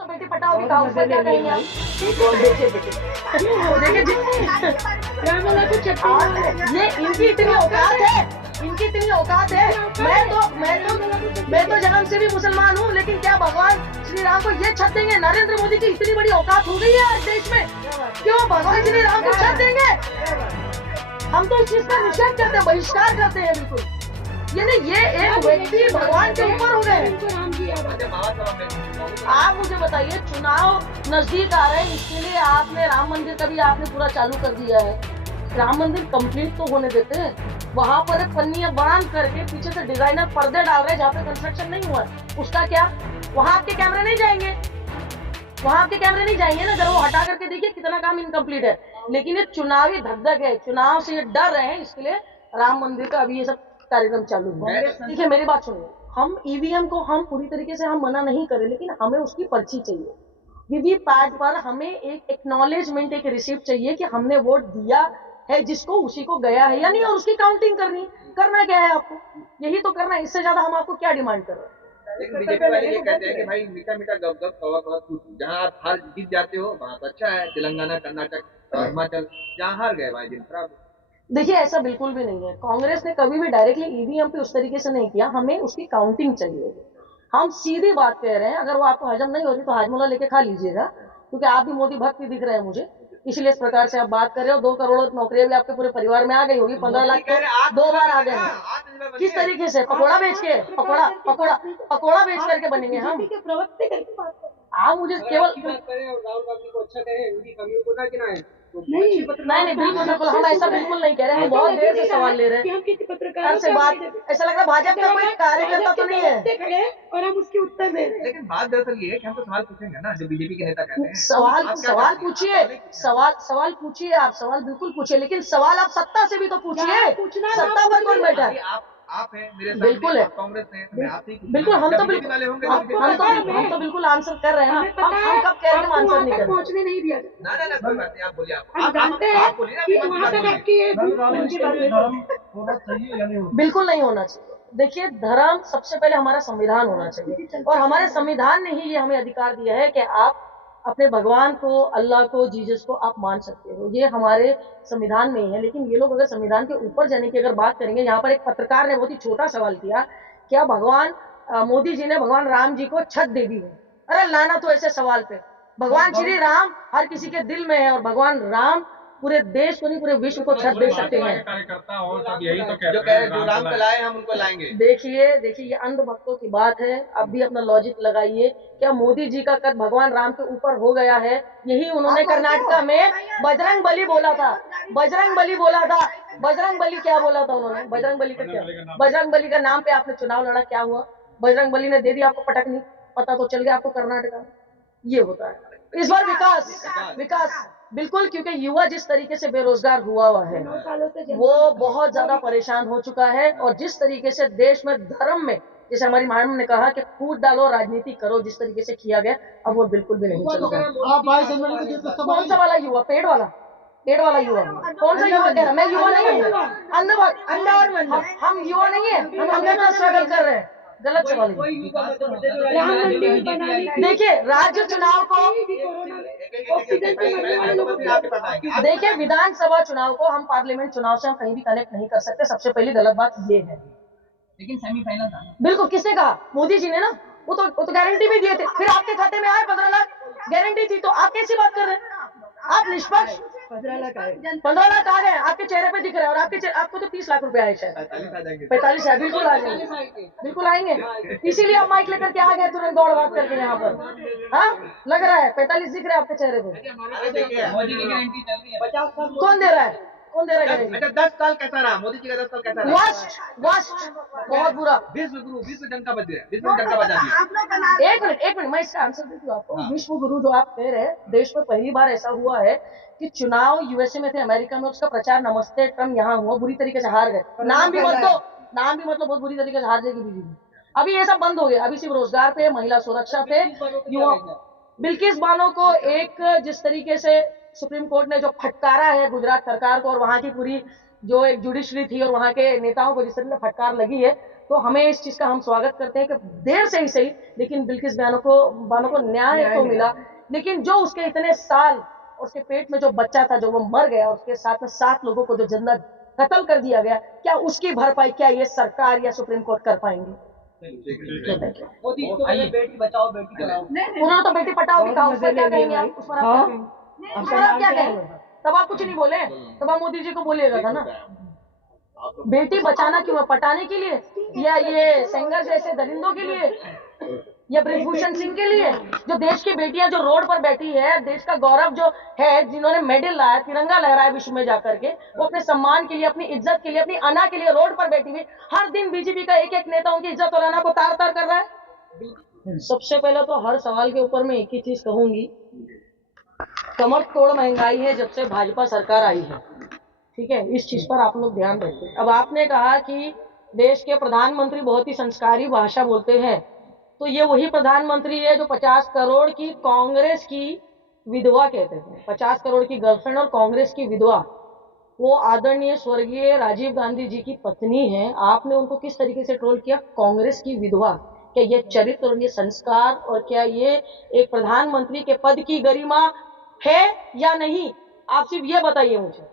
तो बेटी पटाओगी कहा, उसका क्या कहेंगे आप? देखिए ये इनकी इतनी औकात है, इनकी इतनी औकात है। मैं तो जन्म से भी मुसलमान हूँ, लेकिन क्या भगवान श्री राम को ये छत देंगे? नरेंद्र मोदी की इतनी बड़ी औकात हो गई है आज देश में, क्यों भगवान श्री राम को छत देंगे? हम तो इस चीज का निषेध करते हैं, बहिष्कार करते हैं बिल्कुल। ये एक व्यक्ति भगवान के ऊपर हो गए। आप मुझे बताइए, चुनाव नजदीक आ रहे हैं, इसके लिए आपने राम मंदिर का भी आपने पूरा चालू कर दिया है। राम मंदिर कंप्लीट तो होने देते हैं, वहां पर एक पन्नियां बांध करके पीछे से डिजाइनर पर्दे डाल रहे हैं जहाँ पे कंस्ट्रक्शन नहीं हुआ, उसका क्या? वहां आपके कैमरे नहीं जाएंगे, वहां आपके कैमरे नहीं जाएंगे ना, जरा वो हटा करके देखिए कितना काम इनकम्प्लीट है। लेकिन ये चुनावी धकधक है, चुनाव से ये डर रहे हैं, इसके लिए राम मंदिर का अभी ये सब कार्यक्रम चालू हुआ। देखिए मेरी बात सुनिए, हम ईवीएम को हम पूरी तरीके से हम मना नहीं करें, लेकिन हमें उसकी पर्ची चाहिए। वीवीपैट पर हमें एक एक्नॉलेजमेंट, एक रिसिप्ट चाहिए कि हमने वोट दिया है जिसको, उसी को गया है या नहीं, और उसकी काउंटिंग करनी। करना क्या है आपको? यही तो करना है, इससे ज्यादा हम आपको क्या डिमांड कर रहे हैं? लेकिन बीजेपी वाले ये कहते हैं कि भाई मीठा मीठा गप गप कवा कवा, जहाँ आप हार जीत जाते हो वहाँ तो अच्छा है, तेलंगाना, कर्नाटक, हिमाचल, जहाँ हार गए वहाँ दिन खराब। देखिए ऐसा बिल्कुल भी नहीं है, कांग्रेस ने कभी भी डायरेक्टली ईवीएम पे उस तरीके से नहीं किया, हमें उसकी काउंटिंग चाहिए। हम सीधी बात कह रहे हैं, अगर वो आपको हजम नहीं हो रही तो हाजमोला लेके खा लीजिएगा, क्योंकि आप भी मोदी भक्त दिख रहे हैं मुझे, इसलिए इस प्रकार से आप बात कर रहे हो। 2 करोड़ नौकरियां भी आपके पूरे परिवार में आ गई होगी, 15 लाख तो 2 बार आ गए हैं। किस तरीके से? पकोड़ा बेच के, पकोड़ा बेच करके बनेंगे हम? आप मुझे केवल राहुल गांधी को अच्छा कहे, उनकी कमियों को ना गिनाएं। नहीं, बिल्कुल हम ऐसा बिल्कुल नहीं कह रहे हैं। हम बहुत देर से सवाल ले रहे हैं, पत्रकार से बात, ऐसा लग रहा है भाजपा का कोई कार्यकर्ता तो नहीं है और हम उसके उत्तर दे रहे हैं। लेकिन बात दरअसल ये है कि हम तो सवाल पूछेंगे ना, जो बीजेपी के नेता कहते हैं। सवाल पूछिए, सवाल पूछिए, आप सवाल बिल्कुल पूछिए, लेकिन सवाल आप सत्ता से भी तो पूछिए। सत्ता पर कौन बैठा है? आप हैं मेरे साथ, बिल्कुल है, कांग्रेस ने, मैं आपसे बिल्कुल हम तो बिल्कुल आंसर कर रहे हैं ना। हम कब कह रहे हैं आंसर नहीं कर रहे? पहुंचने नहीं दिया ना ना ना, कोई बात नहीं, आप बोलिए। आप जानते हैं कि वहाँ तक आपकी बिल्कुल नहीं होना चाहिए। देखिए, धर्म सबसे पहले हमारा संविधान होना चाहिए, और हमारे संविधान ने ही ये हमें अधिकार दिया है कि आप अपने भगवान को, अल्लाह को, जीसस को आप मान सकते हो, ये हमारे संविधान में ही है। लेकिन ये लोग अगर संविधान के ऊपर जाने की अगर बात करेंगे, यहाँ पर एक पत्रकार ने बहुत ही छोटा सवाल किया, क्या भगवान मोदी जी ने भगवान राम जी को छत दे दी है? अरे लाना तो ऐसे सवाल पे, भगवान श्री राम हर किसी के दिल में है, और भगवान राम पूरे देश को नहीं पूरे विश्व को छत दे सकते हैं। कार्यकर्ता और सब यही तो कहते जो कह जो राम को लाए हम उनको लाएंगे। देखिए ये अंधभक्तों की बात है, अब भी अपना लॉजिक लगाइए। क्या मोदी जी का कद भगवान राम के ऊपर हो गया है? यही उन्होंने कर्नाटका में बजरंग बली बोला था। बजरंग बली क्या बोला था उन्होंने? बजरंग बली का क्या? बजरंग बली का नाम पे आपने चुनाव लड़ा, क्या हुआ? बजरंग बली ने दे दिया आपको पटकनी, पता तो चल गया आपको कर्नाटका में। ये होता है इस बार विकास बिल्कुल, क्योंकि युवा जिस तरीके से बेरोजगार हुआ है, वो बहुत ज्यादा परेशान हो चुका है। और जिस तरीके से देश में धर्म में, जैसे हमारी मैडम ने कहा कि फूट डालो राजनीति करो, जिस तरीके से किया गया, अब वो बिल्कुल भी नहीं चल रहा। कौन सा वाला युवा? पेड़ वाला युवा? कौन सा युवा कह रहा? मैं युवा नहीं हूँ, हम युवा नहीं है, हम अपना स्ट्रगल कर रहे हैं। गलत सवाल है। देखिए राज्य चुनाव को, देखिए विधानसभा चुनाव को हम पार्लियामेंट चुनाव से हम कहीं भी कनेक्ट नहीं कर सकते। सबसे पहली गलत बात ये है। लेकिन सेमीफाइनल था। बिल्कुल, किसने कहा? मोदी जी ने ना, वो तो गारंटी भी दिए थे, फिर आपके खाते में आए 15 लाख, गारंटी थी, तो आप कैसी बात कर रहे हैं? आप निष्पक्ष 15 लाख आ गए, आपके चेहरे पे दिख रहा है, और आपको तो 30 लाख रुपए आए शायद। 45 है, बिल्कुल आ जाएंगे, बिल्कुल आएंगे। इसीलिए आप माइक लेकर के आ गए तुरंत दौड़ भाग करके यहाँ पर। हाँ लग रहा है 45 दिख रहा है आपके चेहरे पे। मोदी की गारंटी चल रही है। 50 साल कौन दे रहा है? अच्छा 10 साल कैसा रहा मोदी जी का? 10 साल कैसा रहा? वर्स्ट, बहुत बुरा। विश्व डंका बज गया, विश्व डंका बजा दिया। एक मिनट मैं इसका आंसर देती हूँ आपको। विश्व गुरु जो आप कह रहे हैं, देश में पहली बार ऐसा हुआ है कि चुनाव यूएसए में थे, अमेरिका में, उसका प्रचार नमस्ते ट्रम्प यहाँ हुआ, बुरी तरीके से हार गए। नाम भी मतलब बहुत बुरी तरीके से हार जाएगी बीजेपी। अभी ये सब बंद हो गया, अभी सिर्फ रोजगार पे, महिला सुरक्षा पे, युवा। बिल्किस बानो को एक जिस तरीके से सुप्रीम कोर्ट ने जो फटकारा है गुजरात सरकार को, और वहां की पूरी जो एक जुडिशरी थी और वहां के नेताओं को जिस तरीके से फटकार लगी है, तो हमें इस चीज का हम स्वागत करते हैं कि देर से ही सही लेकिन बिल्किस बानो को न्याय तो मिला। लेकिन जो उसके इतने साल उसके पेट में जो बच्चा था जो वो मर गया, उसके साथ में 7 लोगों को जो जिंदा कत्ल कर दिया गया, क्या उसकी भरपाई क्या ये सरकार या सुप्रीम कोर्ट कर पाएंगे? मोदी जी तो कहते हैं बेटी बचाओ बेटी पढ़ाओ। उन्होंने तो बेटी पटाओ भी कहा, उस पर क्या कहेंगे आप? उस पर आप क्या कहेंगे? तब आप कुछ नहीं बोले, तब आप मोदी जी को बोलिएगा था ना। बेटी बचाना क्यों है? पटाने के लिए या ये सेंगर जैसे दरिंदों के लिए या ब्रिजभूषण सिंह के लिए? जो देश की बेटियां जो रोड पर बैठी है, देश का गौरव जो है, जिन्होंने मेडल लाया, तिरंगा लहराया विश्व में जाकर के, वो अपने सम्मान के लिए, अपनी इज्जत के लिए, अपनी अना के लिए रोड पर बैठी हुई, हर दिन बीजेपी का एक एक नेता उनकी इज्जत और अना को तार तार कर रहा है। सबसे पहले तो हर सवाल के ऊपर मैं एक ही चीज कहूंगी, कमर तोड़ महंगाई है जब से भाजपा सरकार आई है, ठीक है, इस चीज पर आप लोग ध्यान रखें। अब आपने कहा कि देश के प्रधानमंत्री बहुत ही संस्कारी भाषा बोलते हैं, तो ये वही प्रधानमंत्री है जो 50 करोड़ की कांग्रेस की विधवा कहते थे, 50 करोड़ की गर्लफ्रेंड और कांग्रेस की विधवा, वो आदरणीय स्वर्गीय राजीव गांधी जी की पत्नी है। आपने उनको किस तरीके से ट्रोल किया? कांग्रेस की विधवा। क्या ये चरित्र और ये संस्कार और क्या ये एक प्रधानमंत्री के पद की गरिमा है या नहीं? आप सिर्फ ये बताइए मुझे,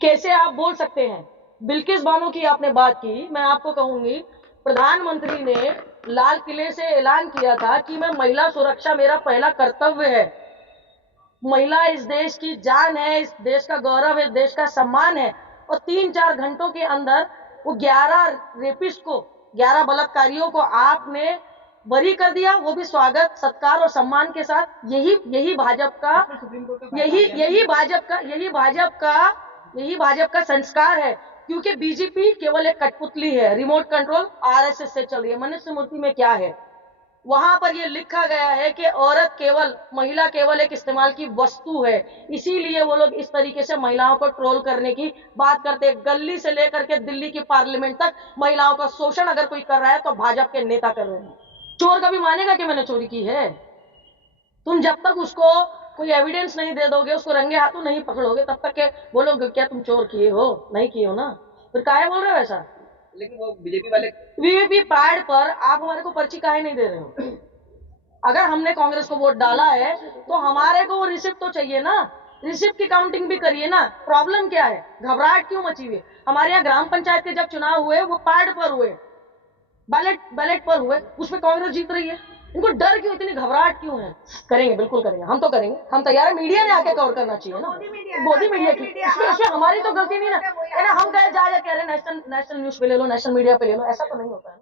कैसे आप बोल सकते हैं? बिल्किस बानो की आपने बात की, मैं आपको कहूंगी प्रधानमंत्री ने लाल किले से ऐलान किया था कि मैं महिला सुरक्षा मेरा पहला कर्तव्य है। महिला इस देश की जान है, इस देश का गौरव है, इस देश का सम्मान है, और 3-4 घंटों के अंदर वो 11 रेपिस्ट को, 11 बलात्कारियों को आपने बरी कर दिया, वो भी स्वागत सत्कार और सम्मान के साथ। यही भाजपा का संस्कार है, क्योंकि बीजेपी केवल एक कठपुतली है, रिमोट कंट्रोल आरएसएस से चल रही है। मनुष्य मूर्ति में क्या है? वहां पर यह लिखा गया है कि औरत केवल, महिला केवल एक इस्तेमाल की वस्तु है, इसीलिए वो लोग इस तरीके से महिलाओं को ट्रोल करने की बात करते हैं। गली से लेकर के दिल्ली की पार्लियामेंट तक महिलाओं का शोषण अगर कोई कर रहा है तो भाजपा के नेता कर रहे हैं। चोर कभी मानेगा कि मैंने चोरी की है? तुम जब तक उसको कोई एविडेंस नहीं दे दोगे, उसको रंगे हाथों नहीं पकड़ोगे, तब तक के बोलोगे क्या तुम चोर किए हो? नहीं किए हो ना, फिर काहे बोल रहे हो ऐसा? लेकिन वो बीजेपी वाले वीवीपी पैड पर आप हमारे को पर्ची काहे नहीं दे रहे हो? अगर हमने कांग्रेस को वोट डाला है तो हमारे को वो रिसिप्ट तो चाहिए ना, रिसिप्ट की काउंटिंग भी करिए ना। प्रॉब्लम क्या है? घबराहट क्यों मची हुई है? हमारे यहाँ ग्राम पंचायत के जब चुनाव हुए वो पैड पर हुए, बैलेट पर हुए, उसमें कांग्रेस जीत रही है। इनको डर क्यों, इतनी घबराहट क्यों है? करेंगे, बिल्कुल करेंगे, हम तो करेंगे, हम तैयार है। मीडिया ने आके कवर करना चाहिए ना, मोदी मीडिया की, इसमें हमारी तो गलती नहीं ना। हम कहे जा कह रहे नेशनल न्यूज पे ले लो, नेशनल मीडिया पे ले लो, ऐसा तो नहीं होता है।